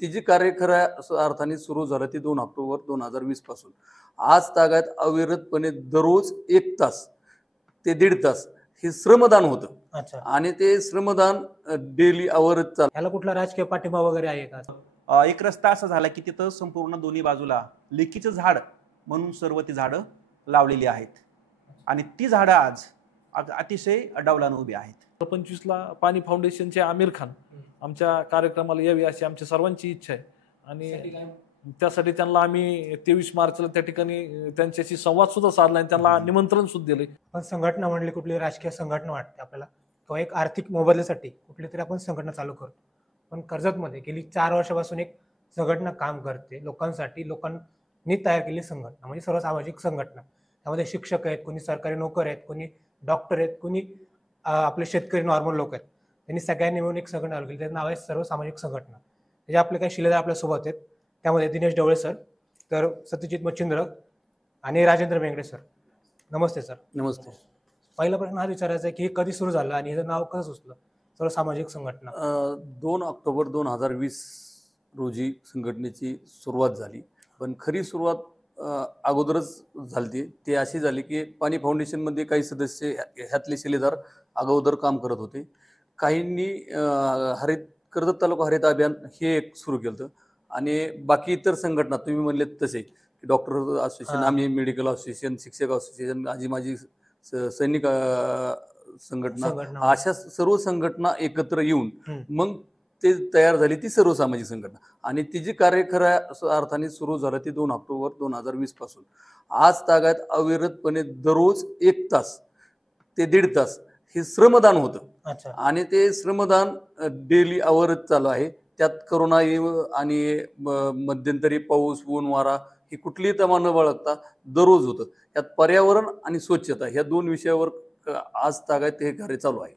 तिची कार्य खऱ्या अर्थाने सुरू झालं ती 2 ऑक्टोबर 2020 पासून. आज तागायत अविरतपणे दररोज 1 तास ते 1.5 तास हे श्रमदान होतं. अच्छा. आणि ते श्रमदान डेली अवरत चालतं. याला कुठला राजकीय पाठिंबा वगैरे आहे का? एक रस्ता असा झाला की तिथं संपूर्ण दोन्ही बाजूला लेखीचं झाड म्हणून सर्व ती झाडं लावलेली आहेत आणि ती झाडं आज अतिशय डौलानं उभी आहेत. 25ला पाणी फाउंडेशनचे आमिर खान आमच्या कार्यक्रमाला यावी अशी आमच्या सर्वांची इच्छा आहे आणि त्यासाठी त्यांना आम्ही 23 मार्चला त्या ठिकाणी त्यांच्याशी संवाद सुद्धा साधला आणि त्यांना निमंत्रण सुद्धा दिले. पण संघटना म्हणली कुठली राजकीय संघटना वाटते आपल्याला किंवा एक आर्थिक मोबदल्यासाठी कुठली तरी आपण संघटना चालू करतो. पण कर्जतमध्ये गेली 4 वर्षापासून एक संघटना काम करते लोकांसाठी. लोकांनी तयार केलेली संघटना म्हणजे सर्व सामाजिक संघटना. त्यामध्ये शिक्षक आहेत, कोणी सरकारी नोकर आहेत, कोणी डॉक्टर आहेत, कोणी आपले शेतकरी नॉर्मल लोक आहेत. त्यांनी सगळ्यांनी मिळून एक संघटना चालू केली. त्याचं नाव आहे सर्व सामाजिक संघटना. त्याचे आपले काही शिलेदार आपल्यासोबत आहेत. त्यामध्ये दिनेश ढवळे सर, तर सत्यजित मच्छिंद्र आणि राजेंद्र बेंगडे सर. नमस्ते सर. नमस्ते. पहिला प्रश्न हा विचारायचा आहे की हे कधी सुरू झालं आणि ह्याचं नाव कसं सुचलं सर्व सामाजिक संघटना? 2 ऑक्टोबर 2020 रोजी संघटनेची सुरुवात झाली. पण खरी सुरुवात अगोदरच झाली. ती अशी झाली की पाणी फाउंडेशनमध्ये काही सदस्य ह्यातले शिलेदार अगोदर काम करत होते. काहींनी कर्जत तालुका हरित अभियान हे एक सुरू केलं आणि बाकी इतर संघटना तुम्ही म्हणले तसे डॉक्टर असोसिएशन, आम्ही मेडिकल असोसिएशन, शिक्षक असोसिएशन, माझी सैनिक संघटना, अशा सर्व संघटना एकत्र येऊन मग ते तयार झाली ती सर्व सामाजिक संघटना. आणि तिची कार्य खऱ्या अर्थाने सुरू झालं ती 2 ऑक्टोबर 2020 पासून. आज तागायत अविरतपणे दररोज 1 तास ते 1.5 तास हे श्रमदान होतं आणि ते श्रमदान डेली अवरत चालू आहे. त्यात करोना आणि मध्यंतरी पाऊस, ऊन, वारा ही कुठलीही तमा न बाळगता दररोज होतं. यात पर्यावरण आणि स्वच्छता ह्या 2 विषयावर आज तागायत हे कार्य चालू आहे.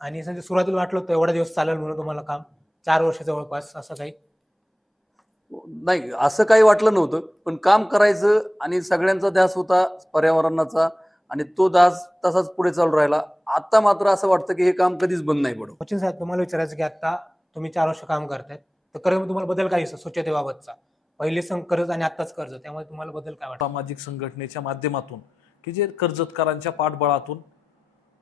आणि सुरुवातीला वाटलं होतं एवढा दिवस चालेल म्हणून तुम्हाला काम 4 वर्ष जवळपास असं काही? नाही, असं काही वाटलं नव्हतं. पण काम करायचं आणि सगळ्यांचा ध्यास होता पर्यावरणाचा आणि तो ध्यास तसाच पुढे चालू राहिला. आता मात्र असं वाटतं की हे काम कधीच बंद नाही पडू. सचिन साहेब, तुम्हाला विचारायचं की आता तुम्ही 4 वर्ष काम करतायत तर कर्ज तुम्हाला बदल काय दिसतो स्वच्छतेबाबतचा? पहिले कर्ज आणि आत्ताच कर्ज, त्यामुळे तुम्हाला बदल काय वाटतं? सामाजिक संघटनेच्या माध्यमातून की जे कर्जतकरांच्या पाठबळातून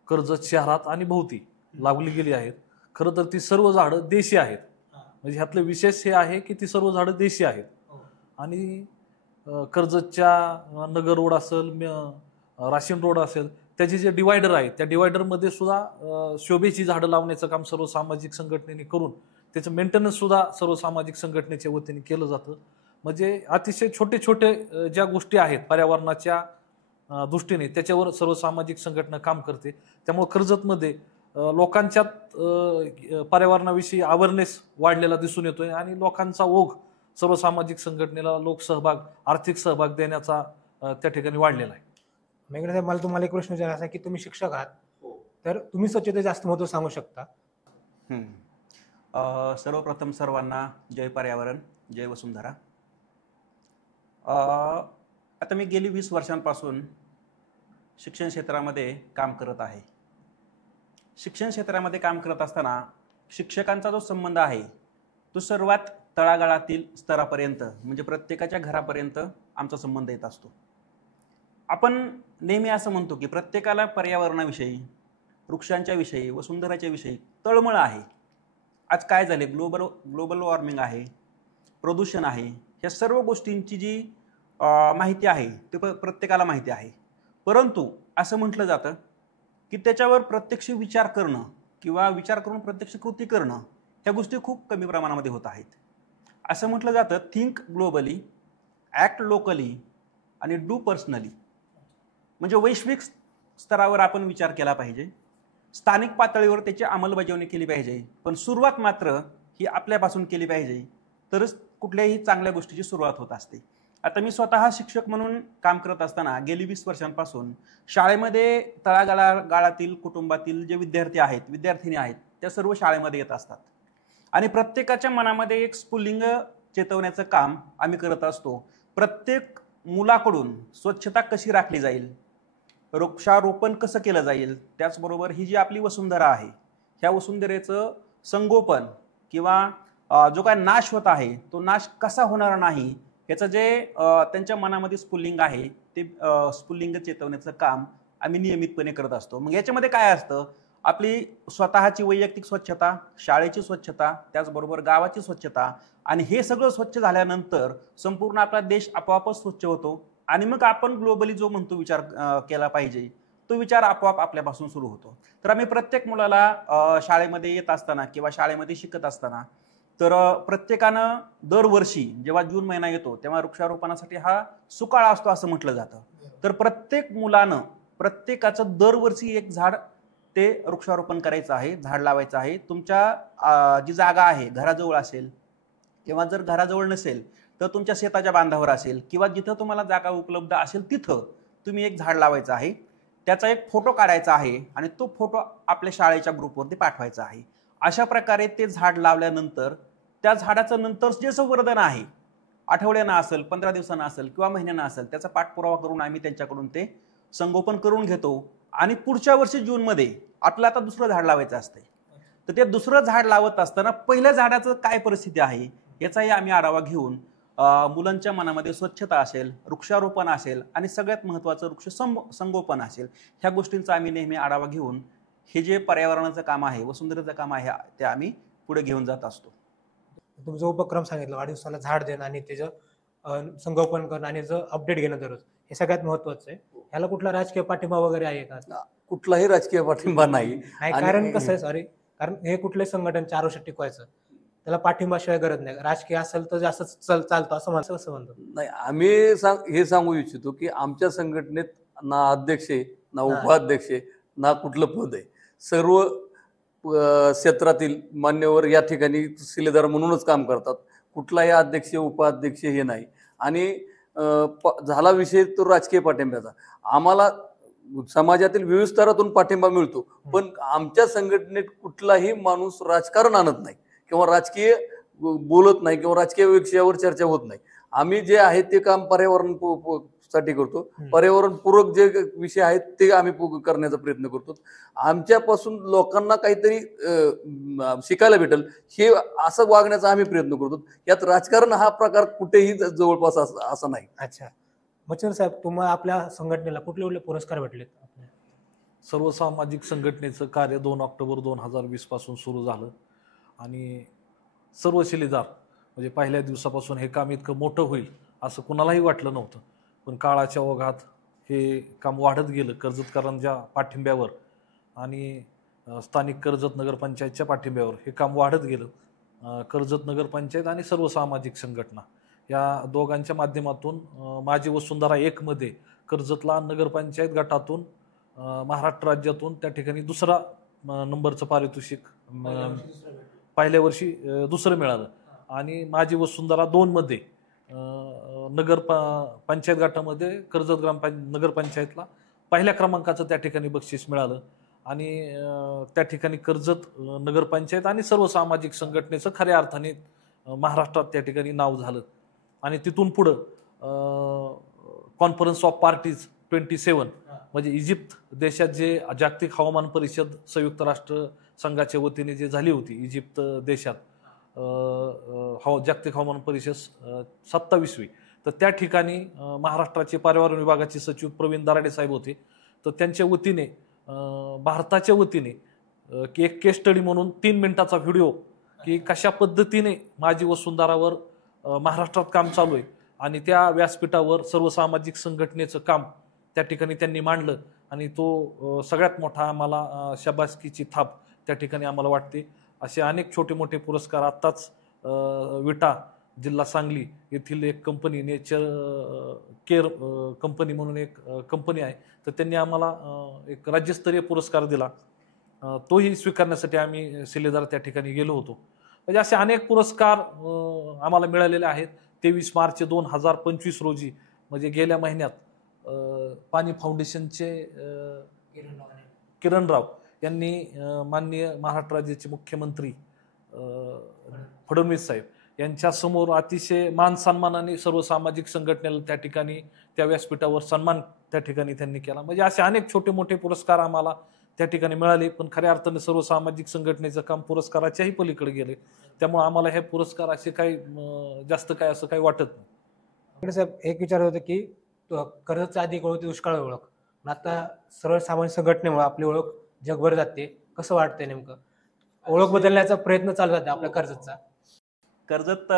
कर्जत शहरात आणि भोवती लावली गेली आहेत. खरं तर ती सर्व झाडं देशी आहेत. म्हणजे ह्यातलं विशेष हे आहे की ती सर्व झाडं देशी आहेत. आणि कर्जतच्या नगर रोड असेल, राशीन रोड असेल, त्याचे जे डिवायडर आहेत त्या डिवायडरमध्ये सुद्धा शोभेची झाडं लावण्याचं काम सर्व सामाजिक संघटनेने करून त्याचं मेंटेनन्स सुद्धा सर्व सामाजिक संघटनेच्या वतीने केलं जातं. म्हणजे अतिशय छोटे छोटे ज्या गोष्टी आहेत पर्यावरणाच्या दृष्टीने त्याच्यावर सर्व सामाजिक संघटना काम करते. त्यामुळे कर्जतमध्ये लोकांच्यात पर्यावरणाविषयी अवेअरनेस वाढलेला दिसून येतोय आणि लोकांचा ओघ सर्व सामाजिक संघटनेला लोकसहभाग, आर्थिक सहभाग देण्याचा त्या ठिकाणी वाढलेला आहे. मेघना साहेब, मला तुम्हाला एक प्रश्न विचारायचा आहे की तुम्ही शिक्षक आहात, तर तुम्ही स्वच्छतेचे जास्त महत्त्व सांगू शकता? सर्वप्रथम सर्वांना जय पर्यावरण, जय वसुंधरा. आता मी गेली 20 वर्षांपासून शिक्षण क्षेत्रामध्ये काम करत आहे. शिक्षण क्षेत्रामध्ये काम करत असताना शिक्षकांचा जो संबंध आहे तो सर्वात तळागाळातील स्तरापर्यंत म्हणजे प्रत्येकाच्या घरापर्यंत आमचा संबंध येत असतो. आपण नेहमी असं म्हणतो की प्रत्येकाला पर्यावरणाविषयी, वृक्षांच्या विषयी, वसुंधराच्या विषयी तळमळ आहे. आज काय झाले, ग्लोबल वॉर्मिंग आहे, प्रदूषण आहे, ह्या सर्व गोष्टींची जी माहिती आहे ते प्रत्येकाला माहिती आहे. परंतु असं म्हटलं जातं की त्याच्यावर प्रत्यक्ष विचार करणं किंवा विचार करून प्रत्यक्ष कृती करणं ह्या गोष्टी खूप कमी प्रमाणामध्ये होत आहेत. असं म्हटलं जातं थिंक ग्लोबली, ॲक्ट लोकली आणि डू पर्सनली. म्हणजे वैश्विक स्तरावर आपण विचार केला पाहिजे, स्थानिक पातळीवर त्याची अंमलबजावणी केली पाहिजे, पण सुरुवात मात्र ही आपल्यापासून केली पाहिजे, तरच कुठल्याही चांगल्या गोष्टीची सुरुवात होत असते. आता मी शिक्षक म्हणून काम करत असताना गेली 20 वर्षांपासून शाळेमध्ये तळागाळातील कुटुंबातील जे विद्यार्थी आहेत, विद्यार्थिनी आहेत, त्या सर्व शाळेमध्ये येत असतात आणि प्रत्येकाच्या मनामध्ये एक स्फुल्लिंग चेतवण्याचं काम आम्ही करत असतो. प्रत्येक मुलाकडून स्वच्छता कशी राखली जाईल, वृक्षारोपण कसं केलं जाईल, त्याचबरोबर ही जी आपली वसुंधरा आहे ह्या वसुंधरेचं संगोपन किंवा जो काय नाश होत आहे तो नाश कसा होणार नाही याचं जे त्यांच्या मनामध्ये स्फुल्लिंग आहे ते स्फुल्लिंग चेतवण्याचं काम आम्ही नियमितपणे करत असतो. मग याच्यामध्ये काय असतं, आपली स्वतःची वैयक्तिक स्वच्छता, शाळेची स्वच्छता, त्याचबरोबर गावाची स्वच्छता, आणि हे सगळं स्वच्छ झाल्यानंतर संपूर्ण आपला देश आपोआपच स्वच्छ होतो. आणि मग आपण ग्लोबली जो म्हणतो विचार केला पाहिजे तो विचार आपोआप आपल्यापासून सुरू होतो. तर आम्ही प्रत्येक मुलाला शाळेमध्ये येत असताना किंवा शाळेमध्ये शिकत असताना तर प्रत्येकानं दरवर्षी जेव्हा जून महिना येतो तेव्हा वृक्षारोपणासाठी हा सुकाळा असतो असं म्हटलं जातं. तर प्रत्येक मुलानं प्रत्येकाचं दरवर्षी एक झाड ते वृक्षारोपण करायचं आहे, झाड लावायचं आहे. तुमच्या जी जागा आहे घराजवळ असेल किंवा जर घराजवळ नसेल तर तुमच्या शेताच्या बांधावर असेल किंवा जिथं तुम्हाला जागा उपलब्ध असेल तिथं तुम्ही एक झाड लावायचं आहे. त्याचा एक फोटो काढायचा आहे आणि तो फोटो आपल्या शाळेच्या ग्रुपवरती पाठवायचा आहे. अशा प्रकारे ते झाड लावल्यानंतर त्या झाडाचं नंतर जे संवर्धन आहे, आठवड्यानं असेल, 15 दिवसांना असेल किंवा महिन्यानं असेल, त्याचा पाठपुरावा करून आम्ही त्यांच्याकडून ते संगोपन करून घेतो. आणि पुढच्या वर्षी जूनमध्ये आपलं आता दुसरं झाड लावायचं असते. तर ते दुसरं झाड लावत असताना पहिल्या झाडाचं काय परिस्थिती आहे याचाही आम्ही आढावा घेऊन मुलांच्या मनामध्ये स्वच्छता असेल, वृक्षारोपण असेल आणि सगळ्यात महत्त्वाचं वृक्ष संगोपन असेल, ह्या गोष्टींचा आम्ही नेहमी आढावा घेऊन हे जे पर्यावरणाचं काम आहे, वसुंधरेचं काम आहे, ते आम्ही पुढे घेऊन जात असतो. तुमचा उपक्रम सांगितलं, वाढदिवसाला झाड देणं आणि त्याचं संगोपन करणं आणि त्याचं अपडेट घेणं दररोज, हे सगळ्यात महत्त्वाचं आहे. ह्याला कुठला राजकीय पाठिंबा वगैरे आहे का? कुठलाही राजकीय पाठिंबा नाही. कारण कसं आहे, कारण हे कुठले संघटन 4 वर्ष टिकवायचं, त्याला पाठिंबाशिवाय गरज नाही. राजकीय असेल तर जास्त चालतं असं म्हणतो. नाही, आम्ही हे सांगू इच्छितो की आमच्या संघटनेत ना अध्यक्ष आहे, ना उपाध्यक्ष आहे, ना कुठलं पद आहे. सर्व क्षेत्रातील मान्यवर या ठिकाणी शिलेदार म्हणूनच काम करतात. कुठलाही अध्यक्ष उपाध्यक्ष हे नाही. आणि झाला विषय तो राजकीय पाठिंब्याचा, आम्हाला समाजातील विविध स्तरातून पाठिंबा मिळतो, पण आमच्या संघटनेत कुठलाही माणूस राजकारण आणत नाही किंवा राजकीय बोलत नाही किंवा राजकीय विषयावर चर्चा होत नाही. आम्ही जे आहे ते काम पर्यावरण साठी करतो. पर्यावरणपूरक जे विषय आहेत ते आम्ही करण्याचा प्रयत्न करतो. आमच्यापासून लोकांना काहीतरी शिकायला भेटेल हे असं वागण्याचा आम्ही प्रयत्न करतो. यात राजकारण हा प्रकार कुठेही जवळपास असा नाही. अच्छा, मच्छर साहेब, तुम्हाला आपल्या संघटनेला कुठले कुठले पुरस्कार भेटलेत? सर्व सामाजिक संघटनेचं कार्य 2 ऑक्टोबर 2020 पासून सुरू झालं आणि सर्व शिलेदार म्हणजे पहिल्या दिवसापासून हे काम इतकं मोठं होईल असं कुणालाही वाटलं नव्हतं. पण काळाच्या ओघात हे काम वाढत गेलं कर्जतकरांच्या पाठिंब्यावर आणि स्थानिक कर्जत नगरपंचायतच्या पाठिंब्यावर हे काम वाढत गेलं. कर्जत नगरपंचायत आणि सर्व सामाजिक संघटना या दोघांच्या माध्यमातून माझी वसुंधरा 1 मध्ये कर्जतला नगरपंचायत गटातून महाराष्ट्र राज्यातून त्या ठिकाणी 2रा नंबरचं पारितोषिक पहिल्या वर्षी 2रं मिळालं. आणि माझी वसुंधरा 2 मध्ये पंचायत गटामध्ये कर्जत नगरपंचायतला पहिल्या क्रमांकाचं त्या ठिकाणी बक्षीस मिळालं. आणि त्या ठिकाणी कर्जत नगरपंचायत आणि सर्व सामाजिक संघटनेचं खऱ्या अर्थाने महाराष्ट्रात त्या ठिकाणी नाव झालं. आणि तिथून पुढं कॉन्फरन्स ऑफ पार्टीज 27 म्हणजे इजिप्त देशात जे जागतिक हवामान परिषद संयुक्त राष्ट्र संघाच्या वतीने जे झाली होती इजिप्त देशात जागतिक हवामान परिषद 27वी, तर त्या ठिकाणी महाराष्ट्राचे पर्यावरण विभागाचे सचिव प्रवीण दराडे साहेब होते. तर त्यांच्या वतीने भारताच्या वतीने एक केस स्टडी म्हणून 3 मिनिटाचा व्हिडिओ की कशा पद्धतीने माझी वसुंधरावर महाराष्ट्रात काम चालू आहे आणि त्या व्यासपीठावर सर्व सामाजिक संघटनेचं काम त्या ठिकाणी त्यांनी मांडलं. आणि तो सगळ्यात मोठा आम्हाला शाबासकीची थाप त्या ठिकाणी आम्हाला वाटते. असे अनेक छोटे मोठे पुरस्कार आत्ताच विटा जिल्हा सांगली येथील एक कंपनी नेचर केअर कंपनी म्हणून एक कंपनी आहे, तर त्यांनी आम्हाला एक राज्यस्तरीय पुरस्कार दिला. तोही स्वीकारण्यासाठी आम्ही शिलेदार त्या ठिकाणी गेलो होतो. म्हणजे असे अनेक पुरस्कार आम्हाला मिळालेले आहेत. 23 मार्च 2025 रोजी म्हणजे गेल्या महिन्यात पाणी फाउंडेशनचे किरणराव यांनी माननीय महाराष्ट्र राज्याचे मुख्यमंत्री फडणवीस साहेब यांच्या समोर अतिशय मान सन्मानाने सर्व सामाजिक संघटनेला त्या ठिकाणी त्या व्यासपीठावर सन्मान त्या ठिकाणी त्यांनी केला. म्हणजे असे अनेक छोटे मोठे पुरस्कार आम्हाला त्या ठिकाणी मिळाली, पण खऱ्या अर्थाने सर्व सामाजिक संघटनेचं काम पुरस्काराच्याही पलीकडे गेले. त्यामुळे आम्हाला हे पुरस्कार असे काही जास्त काय असं काही वाटत नाही. इकडे साहेब एक विचार होतं की कर्जतच्या आधी एक ओळख होती दुष्काळ ओळख, पण आता सर्वसामान्य संघटनेमुळे आपली ओळख जगभर जाते. कसं वाटतंय नेमकं ओळख बदलण्याचा प्रयत्न चालू जाते आपल्या कर्जतचा? कर्जत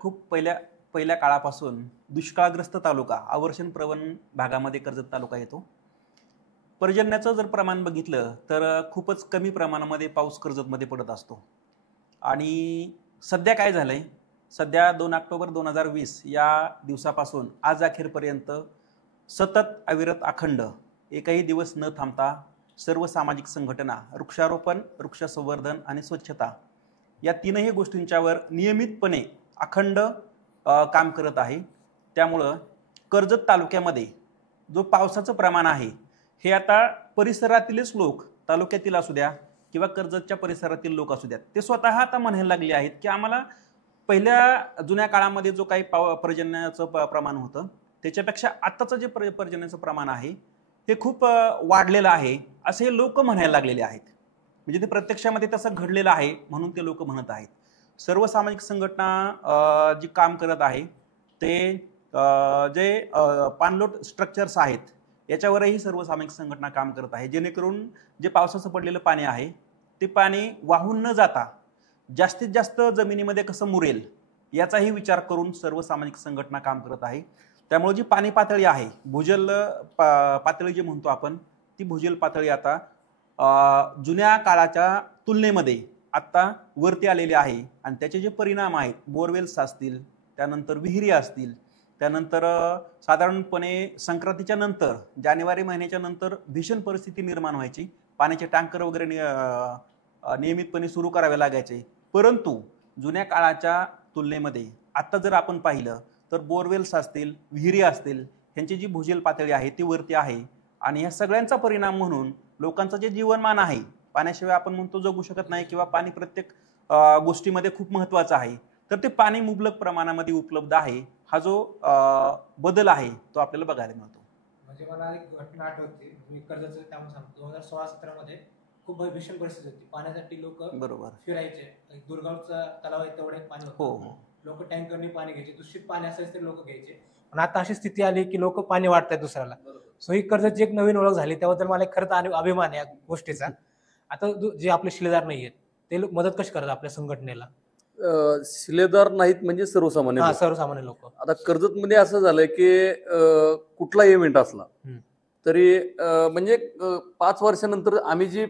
खूप पहिल्या काळापासून दुष्काळग्रस्त तालुका, आवर्षण प्रवण भागामध्ये कर्जत तालुका येतो. पर्जन्याचं जर प्रमाण बघितलं तर खूपच कमी प्रमाणामध्ये पाऊस कर्जतमध्ये पडत असतो. आणि सध्या काय झालंय, सध्या 2 ऑक्टोबर 2020 या दिवसापासून आज अखेरपर्यंत सतत अविरत अखंड एकही दिवस न थांबता सर्व सामाजिक संघटना वृक्षारोपण, वृक्ष संवर्धन आणि स्वच्छता या तीनही गोष्टींच्यावर नियमितपणे अखंड काम करत आहे. त्यामुळं कर्जत तालुक्यामध्ये जो पावसाचं प्रमाण आहे हे आता परिसरातीलच लोक, तालुक्यातील असू द्या किंवा कर्जतच्या परिसरातील लोक असू द्या, ते स्वतः आता म्हणायला लागले आहेत की आम्हाला पहिल्या जुन्या काळामध्ये जो काही पर्जन्याचं प्रमाण होतं त्याच्यापेक्षा आत्ताचं जे पर्जन्याचं प्रमाण आहे हे खूप वाढलेलं आहे असे लोक म्हणायला लागलेले आहेत. म्हणजे ते प्रत्यक्षामध्ये तसं घडलेलं आहे म्हणून ते लोक म्हणत आहेत. सर्व सामाजिक संघटना जी काम करत आहे ते जे पाणलोट स्ट्रक्चर्स आहेत याच्यावरही सर्व सामाजिक संघटना काम करत आहे, जेणेकरून जे पावसाचं पडलेलं पाणी आहे ते पाणी वाहून न जाता जास्तीत जास्त जमिनीमध्ये कसं मुरेल याचाही विचार करून सर्व सामाजिक संघटना काम करत आहे. त्यामुळे जी पाणी पातळी आहे, भूजल पातळी जी म्हणतो आपण, ती भूजल पातळी आता जुन्या काळाच्या तुलनेमध्ये आत्ता वरती आलेली आहे. आणि त्याचे जे परिणाम आहेत, बोरवेल्स असतील, त्यानंतर विहिरी असतील, त्यानंतर साधारणपणे संक्रांतीच्या नंतर जानेवारी महिन्याच्या नंतर भीषण परिस्थिती निर्माण व्हायची. पाण्याचे टँकर वगैरे नियमितपणे सुरू करावे लागायचे. परंतु जुन्या काळाच्या तुलनेमध्ये आत्ता जर आपण पाहिलं तर बोरवेल्स असतील, विहिरी असतील, ह्यांची जी भूजल पातळी आहे ती वरती आहे. आणि या सगळ्यांचा परिणाम म्हणून लोकांचं जे जीवनमान आहे, पाण्याशिवाय आपण म्हणतो जगू शकत नाही किंवा पाणी प्रत्येक गोष्टीमध्ये खूप महत्त्वाचं आहे, तर ते पाणी मुबलक प्रमाणामध्ये उपलब्ध आहे. हा जो बदल आहे तो आपल्याला बघायला मिळतो. म्हणजे मला एक घटना आठवते, मी कर्जतचं त्यामुळे सांगतो. 2016-17 मध्ये खूप भीषण परिस्थिती होती. पाण्यासाठी लोक बरोबर फिरायचे. दुर्गावचा तलाव आहे तेवढे पाणी हो होतं. हो लोक टँकरनी पाणी घ्यायचे, दूषित पाणी असायचं तर लोक घ्यायचे. पण आता अशी स्थिती आली की लोक पाणी वाटतात दुसऱ्याला. सो ही कर्जतची एक नवीन ओळख झाली, त्याबद्दल मला खरंच अभिमान आहे या गोष्टीचा. आता जे आपले शिलेदार नाही आहेत ते मदत कशी करतात आपल्या संघटनेला? शिलेदार नाहीत म्हणजे सर्वसामान्य लोक. सर्वसामान्य लोक. आता कर्जतमध्ये असं झालंय की कुठला इव्हेंट असला तरी म्हणजे 5 वर्षानंतर आम्ही जी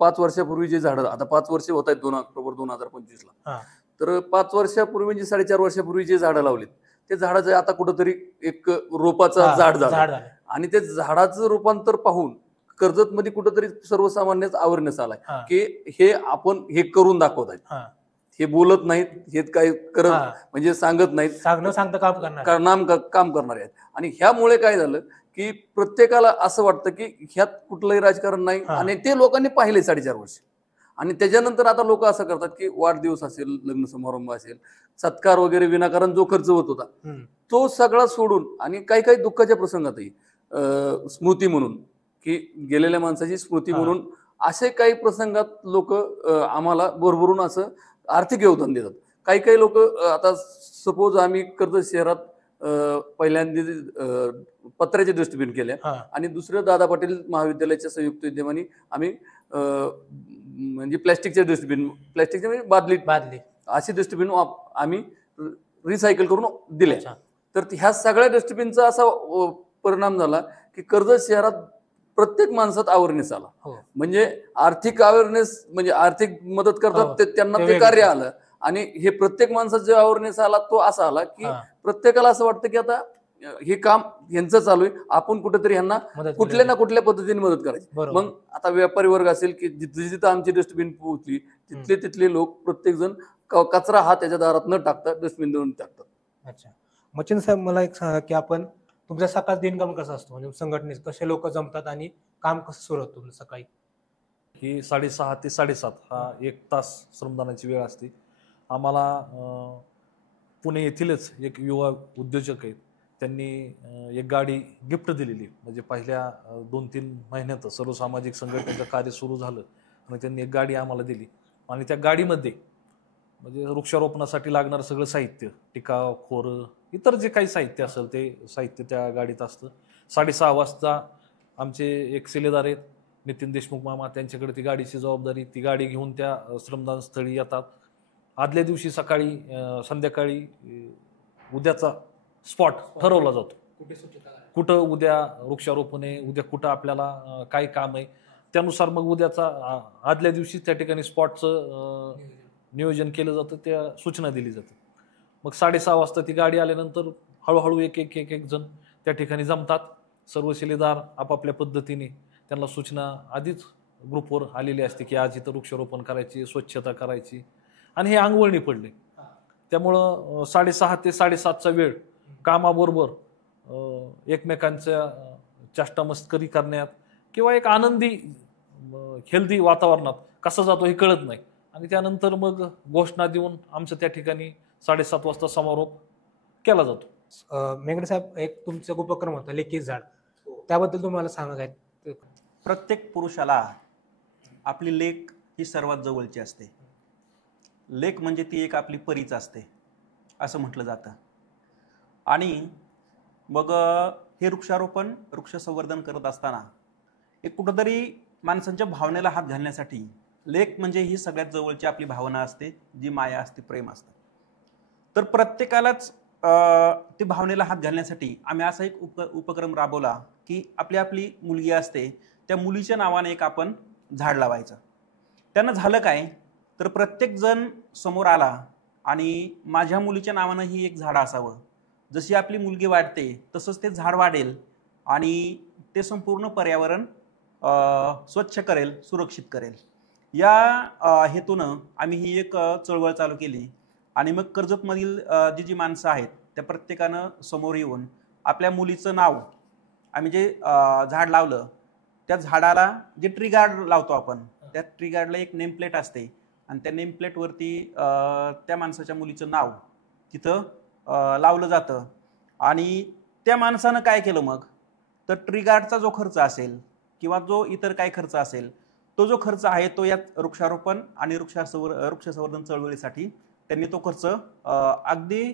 5 वर्षापूर्वी जे झाडं, आता 5 वर्ष होत आहेत 2 ऑक्टोबर 2025 ला, तर 5 वर्षापूर्वी म्हणजे 4.5 वर्षापूर्वी जे झाडं लावलीत ते झाडाचं आता कुठंतरी एक रोपाचं झाड झालं. आणि ते झाडाचं रूपांतर पाहून कर्जतमध्ये कुठंतरी सर्वसामान्यच अवेअरनेस आलाय की हे आपण हे करून दाखवत आहेत. हे बोलत नाहीत, हे काही करत म्हणजे सांगत नाहीत, सांगतं काम करणार आहेत. आणि ह्यामुळे काय झालं की प्रत्येकाला असं वाटतं की ह्यात कुठलंही राजकारण नाही. आणि ते लोकांनी पाहिले 4.5 वर्ष. आणि त्याच्यानंतर आता लोक असं करतात की वाढदिवस असेल, लग्न समारंभ असेल, सत्कार वगैरे विनाकारण जो खर्च होत होता तो सगळा सोडून, आणि काही काही दुःखाच्या प्रसंगातही स्मृती म्हणून, की गेलेल्या माणसाची स्मृती म्हणून असे काही प्रसंगात लोक आम्हाला भरभरून असं आर्थिक योगदान देतात. काही काही लोक, आता सपोज आम्ही कर्जत शहरात पहिल्यांदा पत्र्याचे डस्टबिन केले आणि दुसरं दादा पाटील महाविद्यालयाच्या संयुक्त विद्यमाने आम्ही म्हणजे प्लॅस्टिकचे डस्टबिन, प्लॅस्टिकचे म्हणजे बादली अशी डस्टबिन आम्ही रिसायकल करून दिले. तर ह्या सगळ्या डस्टबिनचा असा परिणाम झाला की कर्जत शहरात प्रत्येक माणसात अवेअरनेस आला. म्हणजे आर्थिक अवेअरनेस म्हणजे आर्थिक मदत करतात त्यांना ते कार्य आलं. आणि हे प्रत्येक माणसाचा जो अवेअरनेस आला तो असा आला की प्रत्येकाला असं वाटतं की आता हे काम यांचं चालू आहे, आपण कुठेतरी यांना कुठल्या ना कुठल्या पद्धतीने मदत करायची. मग आता व्यापारी वर्ग असेल की जिथे जिथं आमची डस्टबिन पोहोचली तिथले लोक प्रत्येक जण कचरा हा त्याच्या दारात न टाकता डस्टबिन देऊन टाकतात. अच्छा, मचिन साहेब मला एक सांगा की आपण तुमचा सकाळ दिनक्रम कसा असतो, म्हणजे संघटनेत कसे लोक जमतात आणि काम कसं सुरू होतं तुमचं सकाळी? ही 6:30 ते 7:30 हा 1 तास श्रमदानाची वेळ असते. आम्हाला पुणे येथीलच एक युवा उद्योजक आहेत, त्यांनी एक गाडी गिफ्ट दिलेली, म्हणजे पहिल्या 2-3 महिन्यात सर्व सामाजिक संघटनेचं कार्य सुरू झालं आणि त्यांनी एक गाडी आम्हाला दिली आणि त्या गाडीमध्ये म्हणजे वृक्षारोपणासाठी लागणारं सगळं साहित्य, टिकाव, खोरं, इतर जे काही साहित्य असेल ते साहित्य त्या गाडीत असतं. 6:30 वाजता आमचे एक शिलेदार आहेत नितीन देशमुख मामा, त्यांच्याकडे ती गाडीची जबाबदारी, ती गाडी घेऊन त्या श्रमदान स्थळी येतात. आदल्या दिवशी सकाळी संध्याकाळी उद्याचा स्पॉट ठरवला जातो, कुठं उद्या वृक्षारोपण आहे, उद्या कुठं आपल्याला काय काम आहे, त्यानुसार मग उद्याचा आदल्या दिवशी त्या ठिकाणी स्पॉटचं नियोजन केलं जातं, त्या सूचना दिली जाते. मग 6:30 वाजता ती गाडी आल्यानंतर हळूहळू एक जण त्या ठिकाणी जमतात. सर्व शिलेदार आपापल्या पद्धतीने, त्यांना सूचना आधीच ग्रुपवर आलेली असते की आज इथं वृक्षारोपण करायची, स्वच्छता करायची, आणि हे अंगवळणी पडले. त्यामुळं 6:30 ते 7:30चा वेळ कामाबरोबर एकमेकांच्या चेष्टा मस्करी करण्यात किंवा एक आनंदी हेल्दी वातावरणात कसा जातो हे कळत नाही. आणि त्यानंतर मग घोषणा देऊन आमचं त्या ठिकाणी 7:30 वाजता समारोप केला जातो. मेंगडे साहेब, एक तुमचा उपक्रम होता लेकीच झाड, त्याबद्दल तुम्हाला सांगायचं. प्रत्येक पुरुषाला आपली लेक ही सर्वात जवळची असते. लेक म्हणजे ती एक आपली परीच असते असं म्हटलं जातं. आणि मग हे वृक्षारोपण, वृक्ष संवर्धन करत असताना एक कुठंतरी माणसांच्या भावनेला हात घालण्यासाठी लेक म्हणजे ही सगळ्यात जवळची आपली भावना असते, जी माया असते, प्रेम असतं. तर प्रत्येकालाच ती भावनेला हात घालण्यासाठी आम्ही असा एक उपक्रम राबवला की आपली मुलगी असते, त्या मुलीच्या नावाने एक आपण झाड लावायचं. त्यानं झालं काय, तर प्रत्येक जण समोर आला आणि माझ्या मुलीच्या नावानं ही एक झाड असावं, जशी आपली मुलगी वाढते तसंच ते झाड वाढेल आणि ते संपूर्ण पर्यावरण स्वच्छ करेल, सुरक्षित करेल. या हेतूनं आम्ही ही एक चळवळ चालू केली. आणि मग कर्जतमधील जी माणसं आहेत त्या प्रत्येकानं समोर येऊन आपल्या मुलीचं नाव, आम्ही जे झाड लावलं त्या झाडाला जे ट्री गार्ड लावतो आपण, त्या ट्री गार्डला एक नेम प्लेट असते आणि त्या नेम प्लेटवरती त्या माणसाच्या मुलीचं नाव तिथं लावलं जातं. आणि त्या माणसानं काय केलं मग, तर ट्री गार्डचा जो खर्च असेल किंवा जो इतर काय खर्च असेल, तो जो खर्च आहे तो या वृक्षारोपण आणि वृक्ष संवर्धन चळवळीसाठी त्यांनी तो खर्च अगदी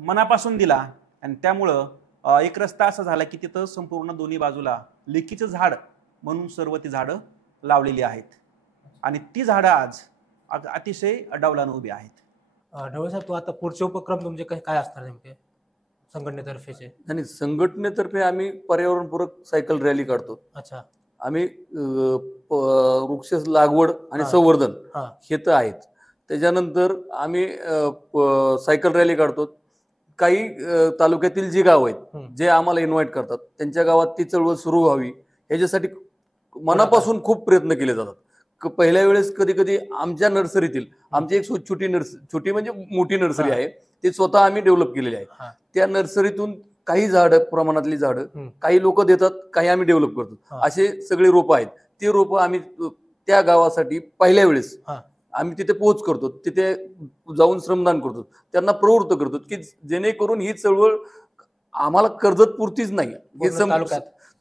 मनापासून दिला. आणि त्यामुळं एक रस्ता असा झाला की तिथं संपूर्ण दोन्ही बाजूला लेकीचं झाड म्हणून सर्व ती झाडं लावलेली आहेत. आणि ती झाडं आज अतिशय डौलानं उभी आहेत. ढवळे साहेब, तो आता पुढचे उपक्रम तुमचे काय असणार नेमके संघटनेतर्फेचे? आणि संघटनेतर्फे आम्ही पर्यावरणपूरक सायकल रॅली काढतो. अच्छा. आम्ही वृक्ष लागवड आणि संवर्धन हे तर आहेच. त्याच्यानंतर आम्ही सायकल रॅली काढतो. काही तालुक्यातील जी गाव आहेत जे आम्हाला इन्व्हाइट करतात त्यांच्या गावात ती चळवळ सुरू व्हावी याच्यासाठी मनापासून खूप प्रयत्न केले जातात. पहिल्या वेळेस कधी कधी आमच्या नर्सरीतील आमची एक छोटी म्हणजे मोठी नर्सरी आहे, ती स्वतः आम्ही डेव्हलप केलेली आहे. त्या नर्सरीतून काही झाडं, प्रमाणातली झाडं काही लोक देतात, काही आम्ही डेव्हलप करतो. असे सगळे रोपं आहेत. ती रोपं आम्ही त्या गावासाठी पहिल्या वेळेस आम्ही तिथे पोहोच करतो, तिथे जाऊन श्रमदान करतो, त्यांना प्रवृत्त करतो की जेणेकरून ही चळवळ आम्हाला कर्जत पुरतीच नाही, हे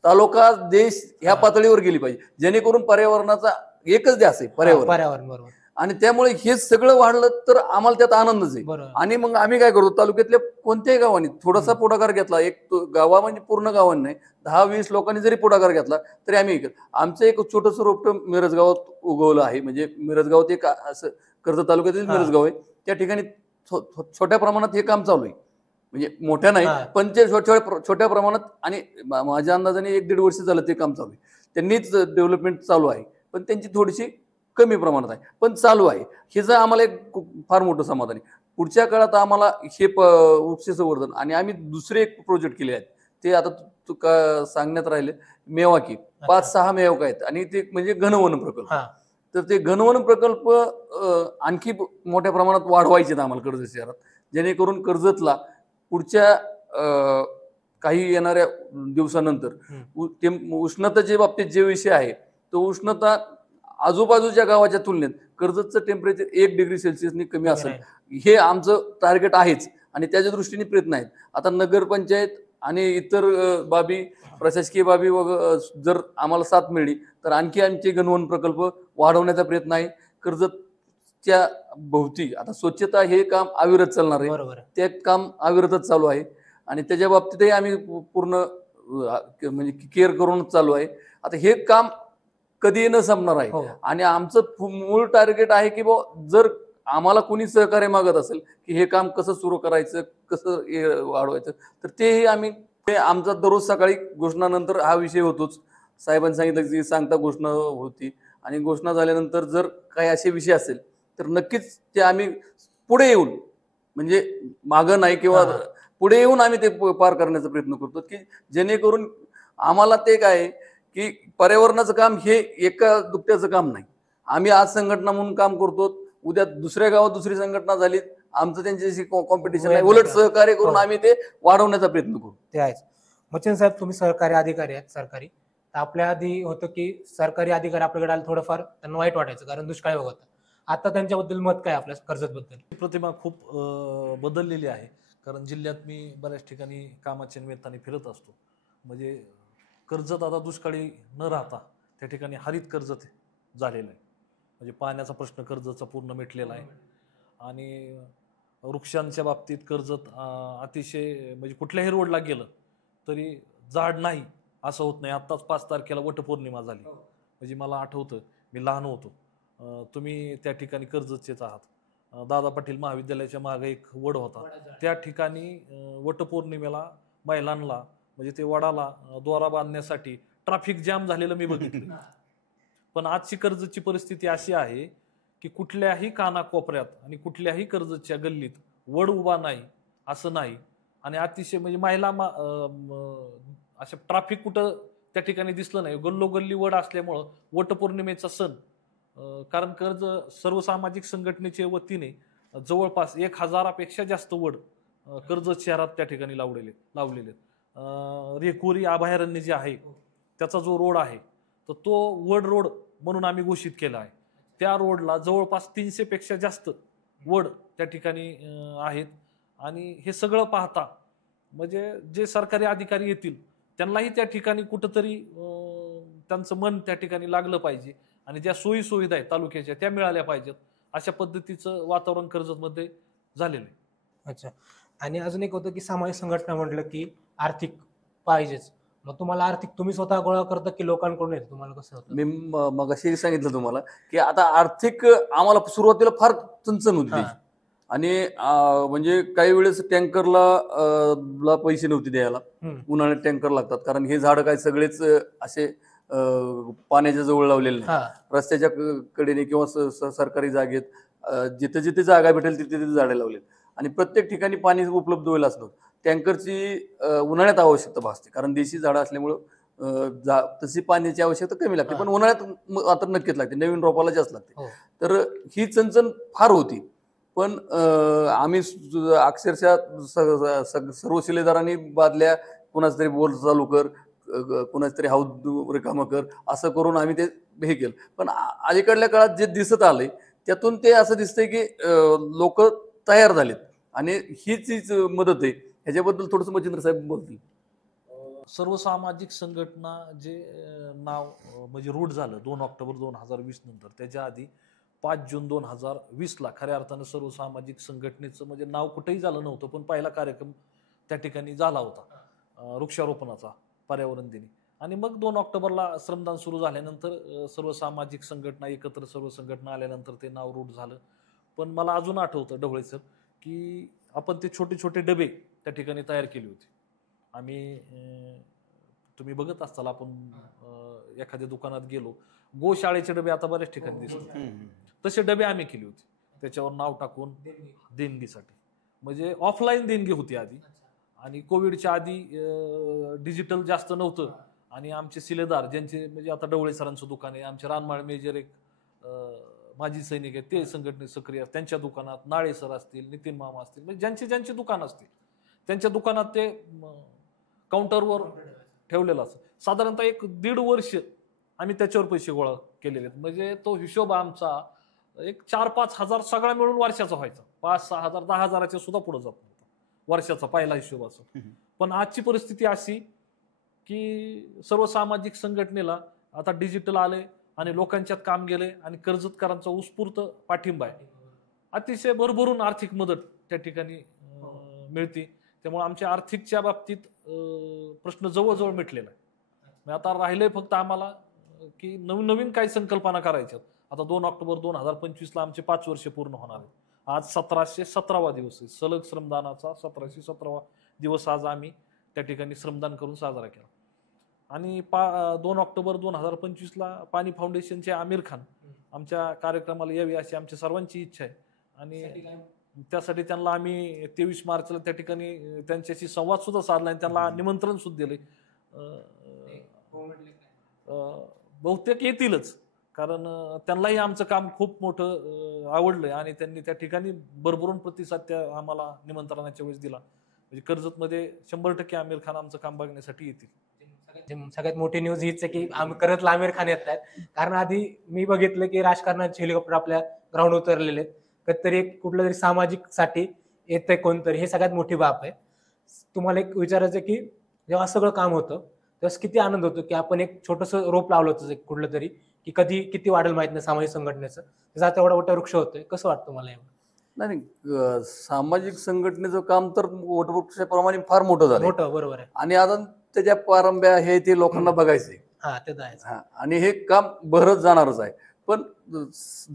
तालुका देश ह्या पातळीवर गेली पाहिजे, जेणेकरून पर्यावरणाचा एकच ध्यास आहे पर्यावरण. बरोबर. आणि त्यामुळे हे सगळं वाढलं तर आम्हाला त्यात आनंदच आहे. आणि मग आम्ही काय करतो, तालुक्यातल्या कोणत्याही गावांनी थोडासा पुढाकार घेतला, एक गावा म्हणजे पूर्ण गावांनी नाही, 10-20 लोकांनी जरी पुढाकार घेतला तरी आम्ही आमचं एक छोटंसं रोपटं मिरज गावात उगवलं आहे. म्हणजे मिरज गावात एक असं कर्जत तालुक्यातील मिरज गाव आहे, त्या ठिकाणी छोट्या प्रमाणात हे काम चालू आहे. म्हणजे मोठ्या नाही पण ते छोट्या प्रमाणात. आणि माझ्या अंदाजाने 1-1.5 वर्ष झालं ते काम चालू आहे. त्यांनीच डेव्हलपमेंट चालू आहे, पण त्यांची थोडीशी कमी प्रमाणात आहे, पण चालू आहे. हे जर आम्हाला एक फार मोठं समाधान आहे. पुढच्या काळात आम्हाला हे वृक्ष संवर्धन आणि आम्ही दुसरे एक प्रोजेक्ट केले आहेत, ते आता सांगण्यात राहिले. मेवाकी 5-6 मेवाक आहेत आणि ते म्हणजे घनवन प्रकल्प. तर ते घनवन प्रकल्प आणखी मोठ्या प्रमाणात वाढवायचे आहेत आम्हाला कर्जत शहरात, जेणेकरून कर्जतला पुढच्या काही येणाऱ्या दिवसानंतर उष्णतेच्या बाबतीत जे विषय आहे तो उष्णता आजूबाजूच्या गावाच्या तुलनेत कर्जतचं टेम्परेचर 1 डिग्री सेल्सिअसनी कमी असेल हे आमचं टार्गेट आहेच. आणि त्याच्या दृष्टीने प्रयत्न आहेत. आता नगरपंचायत आणि इतर बाबी, प्रशासकीय बाबी जर आम्हाला साथ मिळली तर आणखी आमचे गणवन प्रकल्प वाढवण्याचा प्रयत्न आहे. कर्जतच्या भोवती आता स्वच्छता हे काम अविरत चालणार आहे. बरोबर आहे. ते काम अविरतच चालू आहे आणि त्याच्या बाबतीतही आम्ही पूर्ण म्हणजे केअर करून चालू आहे. आता हे काम कधी न संपणार आहे हो. आणि आमचं मूळ टार्गेट आहे की जर आम्हाला कोणी सहकार्य मागत असेल की हे काम कसं सुरू करायचं, कसं वाढवायचं, तर तेही आम्ही आमचा दररोज सकाळी घोषणानंतर हा विषय होतोच. साहेबांनी सांगितलं की सांगता घोषणा होती आणि घोषणा झाल्यानंतर जर काही असे विषय असेल तर नक्कीच ते आम्ही पुढे येऊन, म्हणजे मागं नाही किंवा पुढे येऊन आम्ही ते पार करण्याचा प्रयत्न करतो की जेणेकरून आम्हाला ते काय की पर्यावरणाचं काम हे एका दुकट्याचं काम नाही. आम्ही आज संघटना म्हणून काम करतो, उद्या दुसऱ्या गावात दुसरी संघटना झाली, आमचं त्यांच्याशी कॉम्पिटिशन नाही, उलट सहकार्य करून आम्ही ते वाढवण्याचा प्रयत्न करू. ते आहेच. मच्छिंद्र साहेब, तुम्ही सरकारी अधिकारी आहेत सरकारी, तर आपल्या आधी होतं की सरकारी अधिकारी आपल्याकडे आले थोडंफार त्यांना वाईट वाटायचं कारण दुष्काळ होता. आता त्यांच्याबद्दल मत काय आपल्या कर्जतबद्दल? ही प्रतिमा खूप बदललेली आहे. कारण जिल्ह्यात मी बऱ्याच ठिकाणी कामाच्या निमित्ताने फिरत असतो. म्हणजे कर्जत आता दुष्काळी न राहता त्या ठिकाणी हरित कर्जत झालेलं आहे. म्हणजे पाण्याचा प्रश्न कर्जतचा पूर्ण मिटलेला आहे आणि वृक्षांच्या बाबतीत कर्जत अतिशय, म्हणजे कुठल्याही रोडला गेलं तरी झाड नाही असं होत नाही. आत्ताच 5 तारखेला वटपौर्णिमा झाली. म्हणजे मला आठवतं, मी लहान होतो, तुम्ही त्या ठिकाणी कर्जतचेच आहात. दादा पाटील महाविद्यालयाच्या मागे एक वड होता, त्या ठिकाणी वटपौर्णिमेला महिलांना, म्हणजे ते वडाला दोरा बांधण्यासाठी ट्रॅफिक जॅम झालेलं मी बघितलं. पण आजची कर्जतची परिस्थिती अशी आहे की कुठल्याही कानाकोपऱ्यात आणि कुठल्याही कर्जतच्या गल्लीत वड उभा नाही असं नाही. आणि अतिशय म्हणजे महिला अशा ट्रॅफिक कुठं त्या ठिकाणी दिसलं नाही. गल्लोगल्ली वड असल्यामुळं वटपौर्णिमेचा सण, कारण सर्व सामाजिक संघटनेच्या वतीने जवळपास 1000पेक्षा जास्त वड कर्जत शहरात त्या ठिकाणी लावलेले. रेकुरी अभयारण्य जे आहे त्याचा जो रोड आहे तर तो वड रोड म्हणून आम्ही घोषित केला आहे. त्या रोडला जवळपास 300पेक्षा जास्त वड त्या ठिकाणी आहेत. आणि हे सगळं पाहता म्हणजे जे सरकारी अधिकारी येतील त्यांनाही त्या ठिकाणी कुठंतरी त्यांचं मन त्या ठिकाणी लागलं पाहिजे आणि ज्या सोयी सुविधा आहेत तालुक्याच्या त्या मिळाल्या पाहिजेत. अशा पद्धतीचं वातावरण कर्जतमध्ये झालेलं आहे. अच्छा. आणि अजून एक होतं की सामाजिक संघटना म्हटलं की आर्थिक पाहिजेच. मग तुम्हाला आर्थिक तुम्ही स्वतः गोळा करता की लोकांकडून येतं? तुम्हाला कसं होतं? मी मगाशी सांगितलं तुम्हाला की आता आर्थिक आम्हाला सुरुवातीला फार चणचण होती त्याची. आणि म्हणजे काही वेळेस टँकरला पैसे नव्हते द्यायला. उन्हाळ्यात टँकर लागतात कारण हे झाडं काय सगळेच असे पाण्याच्या जवळ लावलेले नाही. रस्त्याच्या कडेने किंवा सरकारी जागेत जिथे जिथे जागा भेटेल तिथे तिथे झाडे लावलेत आणि प्रत्येक ठिकाणी पाणी उपलब्ध होईल असतं. टँकरची उन्हाळ्यात आवश्यकता भासते कारण देशी झाडं असल्यामुळं तशी पाण्याची आवश्यकता कमी लागते, पण उन्हाळ्यात मात्र नक्कीच लागते, नवीन रोपाला जास्त लागते. तर ही चणचण फार होती. पण आम्ही अक्षरशः सर्व शिलेदारांनी बादल्या, कुणाच तरी बोर चालू कर, कुणाच तरी हौद रिकामं कर, असं करून आम्ही ते हे केलं. पण अलीकडल्या काळात जे दिसत आलंय त्यातून ते असं दिसतंय की लोक तयार झालेत आणि हीच मदत आहे. ह्याच्याबद्दल थोडंसं मच्छिंद्र साहेब बोलतील. सर्व सामाजिक संघटना जे नाव म्हणजे रूढ झालं 2 ऑक्टोबर 2020 नंतर, त्याच्या आधी 5 जून 2020ला खऱ्या अर्थानं सर्व सामाजिक संघटनेचं म्हणजे नाव कुठेही झालं नव्हतं, पण पहिला कार्यक्रम त्या ठिकाणी झाला होता वृक्षारोपणाचा पर्यावरण दिनी. आणि मग 2 ऑक्टोबरला श्रमदान सुरू झाल्यानंतर सर्व सामाजिक संघटना एकत्र सर्व संघटना आल्यानंतर ते नाव रूढ झालं. पण मला अजून आठवतं ढवळे सर की आपण ते छोटे छोटे डबे त्या ठिकाणी तयार केले होते. आम्ही तुम्ही बघत असताल, आपण एखाद्या दुकानात गेलो, गोशाळेचे डबे आता बऱ्याच ठिकाणी दिसतात, तसे डबे आम्ही केले होते त्याच्यावर नाव टाकून देणगीसाठी. म्हणजे ऑफलाईन देणगी होती आधी आणि कोविडच्या आधी डिजिटल जास्त नव्हतं. आणि आमचे शिलेदार ज्यांचे म्हणजे आता ढवळे सरांचं दुकान आहे, आमचे रानमाळ मेजर एक माजी सैनिक आहेत ते संघटनेत सक्रिय, त्यांच्या दुकानात नाळे सर असतील, नितीन मामा असतील, म्हणजे ज्यांचे दुकान असतील त्यांच्या दुकानात ते काउंटरवर ठेवलेलं असं. साधारणतः 1-1.5 वर्ष आम्ही त्याच्यावर पैसे गोळा केलेले आहेत. म्हणजे तो हिशोब आमचा एक 4-5 हजार सगळा मिळून वर्षाचा व्हायचा. 5-6 हजार 10 हजाराच्या सुद्धा पुढे जात नव्हता. वर्षाचा पहिला हिशोब असेल. हम्म. पण आजची परिस्थिती अशी की सर्व सामाजिक संघटनेला आता डिजिटल आले आणि लोकांच्यात काम गेले आणि कर्जतकरांचा उत्स्फूर्त पाठिंबा आहे. अतिशय भरभरून आर्थिक मदत त्या ठिकाणी मिळते. त्यामुळे आमच्या आर्थिकच्या बाबतीत प्रश्न जवळजवळ मिटलेला आहे. मग आता राहिलंय फक्त आम्हाला की नवीन नवीन काही संकल्पना करायच्यात. आता 2 ऑक्टोबर 2025ला आमचे 5 वर्ष पूर्ण होणार आहेत. आज 1717वा दिवस आहे. सलग श्रमदानाचा 1717वा दिवस आज आम्ही त्या ठिकाणी श्रमदान करून साजरा केला. आणि 2 ऑक्टोबर 2025ला पाणी फाउंडेशनचे आमिर खान आमच्या कार्यक्रमाला यावी अशी आमच्या सर्वांची इच्छा आहे. आणि त्यासाठी त्यांना आम्ही 23 मार्चला त्या ठिकाणी त्यांच्याशी संवाद सुद्धा साधला आणि त्यांना निमंत्रण सुद्धा दिले. बहुतेक येतीलच, कारण त्यांनाही आमचं काम खूप मोठं आवडलंय आणि त्यांनी त्या ठिकाणी भरभरून प्रतिसाद त्या आम्हाला निमंत्रणाच्या वेळेस दिला. म्हणजे कर्जतमध्ये 100% आमिर खान आमचं काम बघण्यासाठी येतील. सगळ्यात मोठी न्यूज हीच आहे की कर्जतला आमिर खान येत आहेत. कारण आधी मी बघितलं की राजकारणाचे हेलिकॉप्टर आपल्या ग्राउंड उतरलेले आहेत. कधीतरी एक कुठलं तरी सामाजिक साठी येतंय कोणतरी, हे सगळ्यात मोठी बाब आहे. तुम्हाला एक विचारायचं की जेव्हा सगळं काम होतं तेव्हा किती आनंद होतो की आपण एक छोटंसं रोप लावलं होतं कुठलं तरी, की कधी किती वाढेल माहित नाही सामाजिक संघटनेचं, त्याचा आता एवढा मोठा वृक्ष होतोय. कसं वाटतं मला? नाही, सामाजिक संघटनेचं काम तर वटवृक्षाप्रमाणे फार मोठं झालं, मोठं, बरोबर आहे. आणि आता त्याच्या पारंब्या हे ते लोकांना बघायचंय. हा, ते तर आहेच. आणि हे काम भरत जाणारच आहे. पण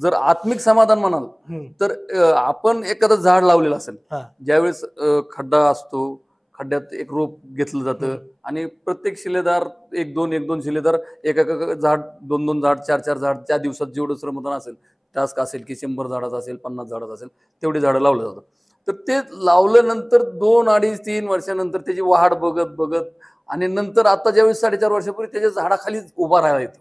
जर आत्मिक समाधान म्हणाल तर आपण एखादं झाड लावलेलं असेल, ज्यावेळेस खड्डा असतो, खड्ड्यात एक रोप घेतलं जातं आणि प्रत्येक शिलेदार एक दोन शिलेदार एका झाड 2 झाड 4 झाड त्या दिवसात जेवढं श्रमदान असेल, टास्क असेल की 100 झाडाचं असेल, 50 झाडाचं असेल, तेवढी झाडं लावलं जातं. तर ते लावल्यानंतर 2, 2.5, 3 वर्षानंतर त्याची वाढ बघत आणि नंतर आता ज्यावेळेस 4.5 वर्षापूर्वी त्याच्या झाडाखाली उभा राहायला येतो,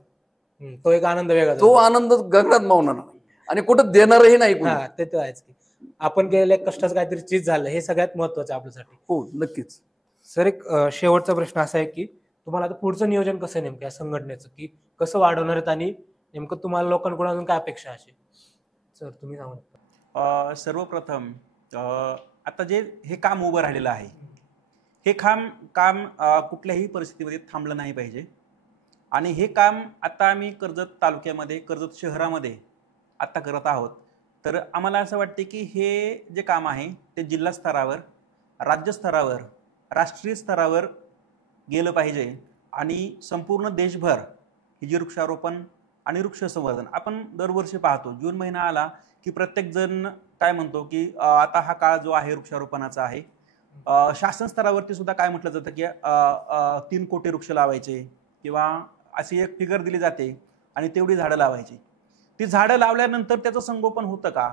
तो एक आनंद वेगळा, तो आनंद गगनात मावणार नाही आणि कुठं देणारही नाही. ते तर आहेच की आपण केलेल्या कष्टाचं काहीतरी चीज झालं, हे सगळ्यात महत्वाचं आपल्यासाठी. हो, नक्कीच. सर, एक शेवटचा प्रश्न असा आहे की तुम्हाला आता पुढचं नियोजन कसं आहे नेमकं या संघटनेचं, की कसं वाढवणार आहेत आणि नेमकं तुम्हाला लोकांकडून अजून काय अपेक्षा असेल? सर, तुम्ही सांगा. सर्वप्रथम आता जे हे काम उभं राहिलेलं आहे, हे काम कुठल्याही परिस्थितीमध्ये थांबलं नाही पाहिजे. आणि हे काम आता आम्ही कर्जत तालुक्यामध्ये, कर्जत शहरामध्ये आत्ता करत आहोत. तर आम्हाला असं वाटते की हे जे काम आहे ते जिल्हा स्तरावर, राज्य स्तरावर, राष्ट्रीय स्तरावर गेलं पाहिजे. आणि संपूर्ण देशभर ही जी वृक्षारोपण आणि वृक्ष संवर्धन आपण दरवर्षी पाहतो, जून महिना आला की प्रत्येक जण काय म्हणतो की आता हा काळ जो आहे वृक्षारोपणाचा आहे. शासन स्तरावरती सुद्धा काय म्हटलं जातं की 3 कोटी वृक्ष लावायचे, किंवा अशी एक फिगर दिली जाते आणि तेवढी झाडं लावायची. ती झाडं लावल्यानंतर त्याचं संगोपन होतं का,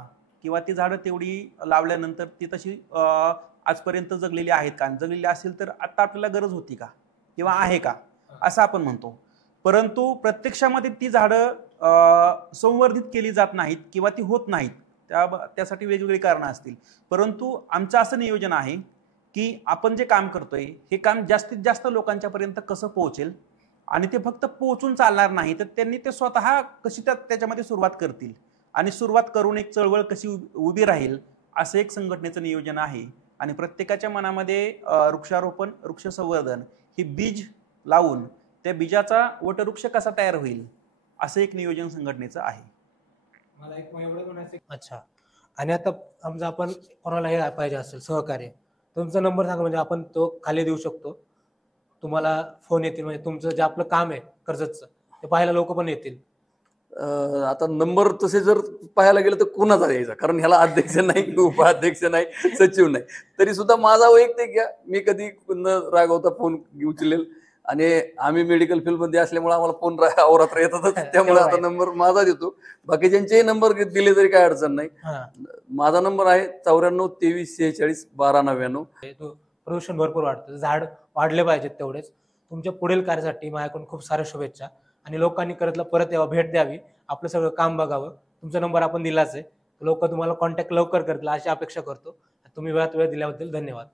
किंवा ती झाडं तेवढी लावल्यानंतर ती तशी आजपर्यंत जगलेली आहेत का, जगलेली असेल तर आता आपल्याला गरज होती का किंवा आहे का, असं आपण म्हणतो. परंतु प्रत्यक्षामध्ये ती झाडं संवर्धित केली जात नाहीत किंवा ती होत नाहीत. त्यासाठी वेगवेगळी कारणं असतील. परंतु आमचं असं नियोजन आहे की आपण जे काम करतोय हे काम जास्तीत जास्त लोकांच्यापर्यंत कसं पोहोचेल, आणि ते फक्त पोहोचून चालणार नाही, तर त्यांनी ते स्वतः कशी त्याच्यामध्ये सुरुवात करतील आणि सुरुवात करून एक चळवळ कशी उभी राहील, असं एक संघटनेचं नियोजन आहे. आणि प्रत्येकाच्या मनामध्ये वृक्षारोपण, वृक्ष संवर्धन ही बीज लावून त्या बीजाचा वटवृक्ष कसा तयार होईल, असं एक नियोजन संघटनेचं आहे. मला एक एवढं म्हणायचं. अच्छा, आणि आता समजा आपण कोणाला हे पाहिजे असेल सहकार्य, तुमचा नंबर सांगा, म्हणजे आपण तो खाली देऊ शकतो, तुम्हाला फोन येतील, म्हणजे तुमचं जे आपलं काम आहे कर्जतचं ते पाहायला लोक पण येतील. आता नंबर तसे जर पाहायला गेलं तर कुणाचा द्यायचा, कारण ह्याला अध्यक्ष नाही, उपाध्यक्ष नाही, सचिव नाही. तरी सुद्धा माझा वैयक्तिक घ्या, मी कधी न रागवता फोन उचलेल. आणि आम्ही मेडिकल फील्ड मध्ये असल्यामुळे आम्हाला फोन अवरात्र येतातच, त्यामुळे आता नंबर माझा देतो. बाकीच्यांचेही नंबर दिले तरी काय अडचण नाही. माझा नंबर आहे 94 23 46 12 99. प्रदूषण भरपूर वाढतं, झाड वाढले पाहिजेत तेवढेच. तुमच्या पुढील कार्यासाठी माझ्याकडून खूप साऱ्या शुभेच्छा, आणि लोकांनी कर्जतला परत यावं, भेट द्यावी, आपलं सगळं काम बघावं. तुमचा नंबर आपण दिलाच आहे, लोक तुम्हाला कॉन्टॅक्ट लवकर करतील अशी अपेक्षा करतो. तुम्ही वेळात वेळ दिल्याबद्दल धन्यवाद.